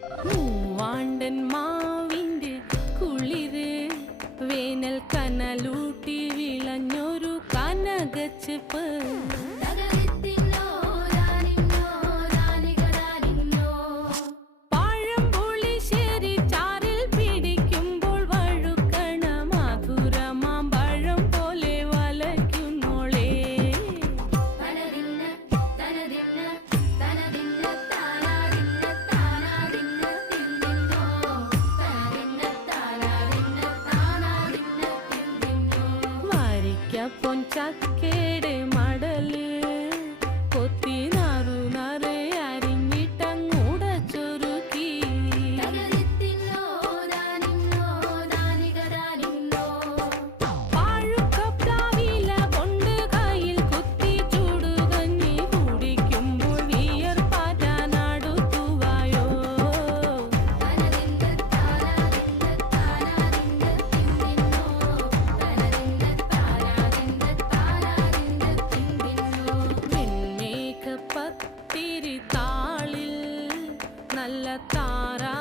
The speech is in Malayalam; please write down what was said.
മൂവാണ്ടൻ മാവിന്റെ കുളിര് വേനൽ കനലൂട്ടി വിളഞ്ഞൊരു കനകച്ചെപ്പ് പൊൻചക്കയുടെ മടല് കൊത്തി നാറു നറെ അരിഞ്ഞിട്ടങ്ങൂടച്ചൊരുക്കി പാഴുക്കപ്ലാവില കൊണ്ട് കയ്യിൽ കുത്തി ചൂടുകഞ്ഞി കുടിക്കുമ്പോൾ വിയർപ്പാറ്റാനടുത്തുവായോ പത്തിരി താളിൽ നല്ല താരാ